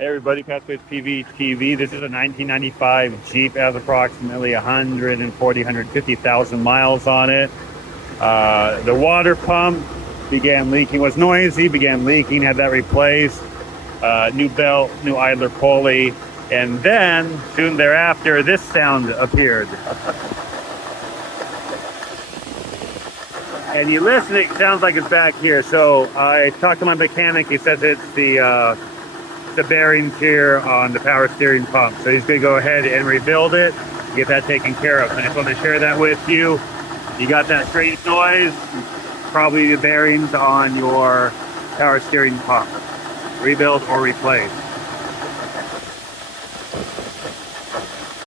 Hey everybody, Pathways PV TV. This is a 1995 Jeep, has approximately 150,000 miles on it. The water pump began leaking, was noisy, began leaking, had that replaced. New belt, new idler pulley, and then soon thereafter, this sound appeared. And you listen, it sounds like it's back here. So I talked to my mechanic. He says it's the bearings here on the power steering pump. So he's going to go ahead and rebuild it, get that taken care of. I just want to share that with you. You got that strange noise, probably the bearings on your power steering pump. Rebuild or replace.